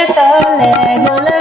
বালিশ তলে গোলগাল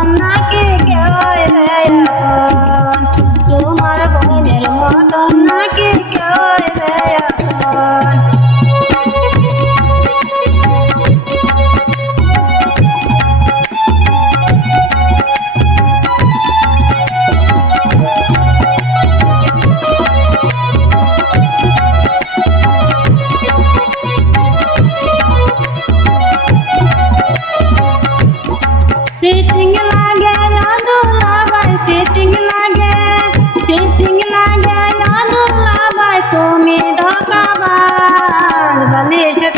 I'm not ঢকাবার বালিশ